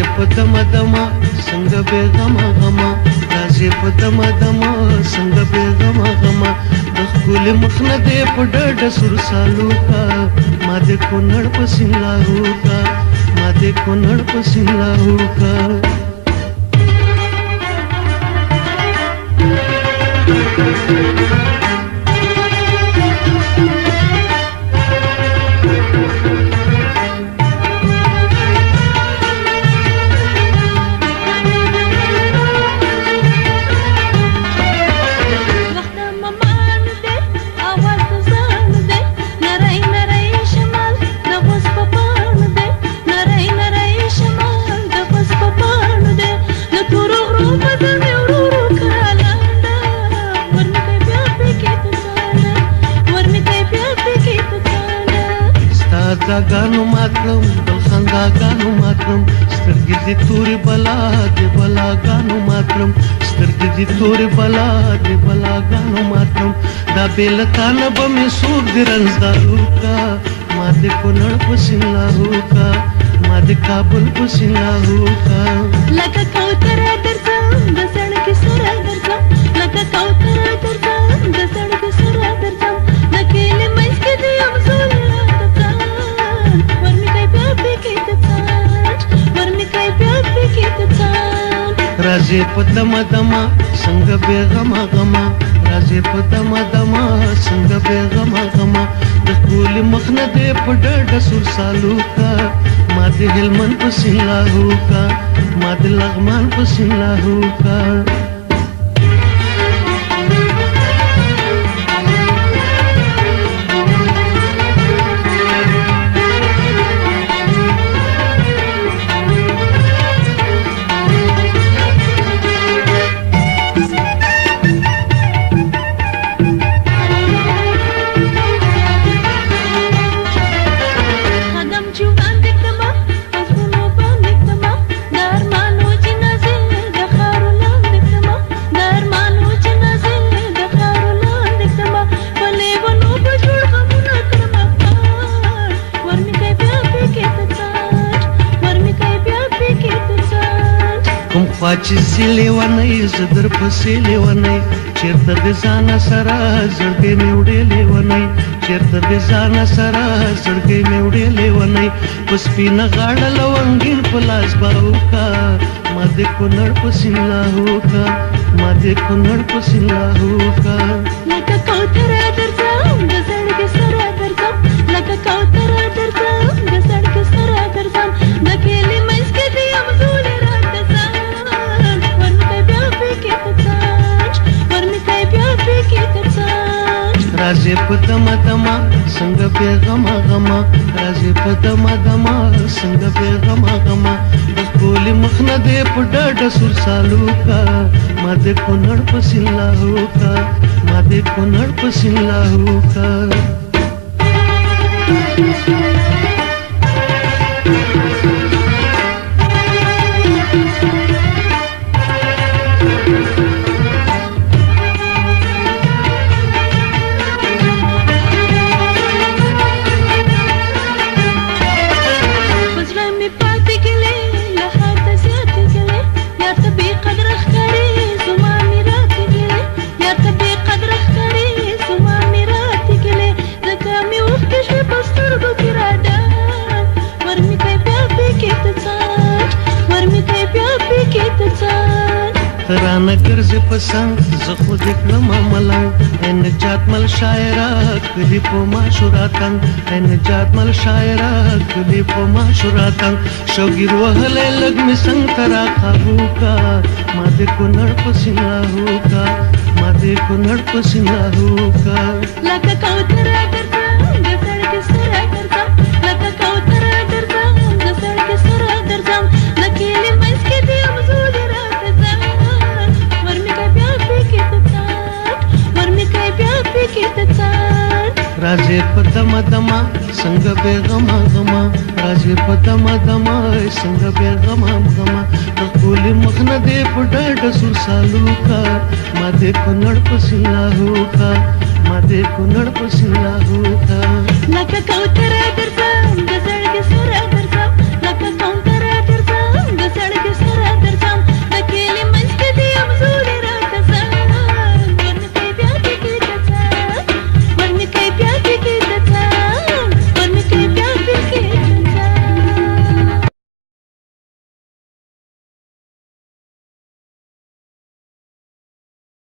راځي په دمه دمه څنګه بې غمه غمه راځي په دمه دمه څنګه بې غمه غمه د ښکلي مخ نه دې په ډډه سور سالو کا ما دې کونړ په سینلاهو کا ما دې کونړ په سینلاهو کا गानो मातरम बल खंदा गानो मातरम سترګې دې تورې بلا دې بلا गानो मातरम سترګې دې تورې بلا دې بلا गानो मातरم دا بیل تانه به مې سوق دې رنځدارو کا ما دې کونړ په سینلاهو کا ما دې کابل په سینلاهو کا لکه کوتره درځم د سړک سره درځم لکه کوتره درځم د سړک سره درځم د کلي منځ کې دې یم زول راځي په دمه دمه څنګه بې غمه غمه راځي په دمه دمه څنګه بې غمه غمه د ښکلي مخ نه دې په ډډه سور سالو کا ما دې هلمند په سینلاهو کا ما دې لغمان په سینلاهو کا چې سیلې ونی زدر پسې لیونی چیرته د ځان سره زړګې مې وړې ونی چیرته د ځان سره زړګې مې وړې ونی پس پینا غاړه لونګین په لاس باو کا ما دې کونړ په سینلاهو کا ما دې کونړ په سینلاهو کا لکه کوتره درځم د سړک سره درځم لکه کوتره درځم د سړک سره درځم د کلي منځ کې دې یم زول راځي په دمه دمه څنګه بې غمه غمه راځي په دمه دمه څنګه بې غمه غمه د ښکلي مخ نه دې په ډډه سور سالو کا ما دې کونړ په سینلاهو کا ما دې کونړ په سینلاهو کا ترانه ګرځي پسند زه خو دې کړم ملنګ اے نجات مل شاعره کلی په معاشراتن اے نجات مل شاعره کلی په معاشراتن شوګیر وهلې لګ می څنګه ترا خابو کا ما دې کونړ په سینلاهو کا ما دې کونړ په سینلاهو کا لکه کوتره درځم د سړک سره درځم لکه کوتره درځم د سړک سره درځم د کلي منځ کې دې یم زول راځي په دمه دمه څنګه بې غمه غمه راځي په دمه دمه څنګه بې غمه غمه د ښکلي مخ نه دې په ډډه سور سالو کا ما دې کونړ په سینلاهو کا ما دې کونړ په سینلاهو کا لکه کوتره درځم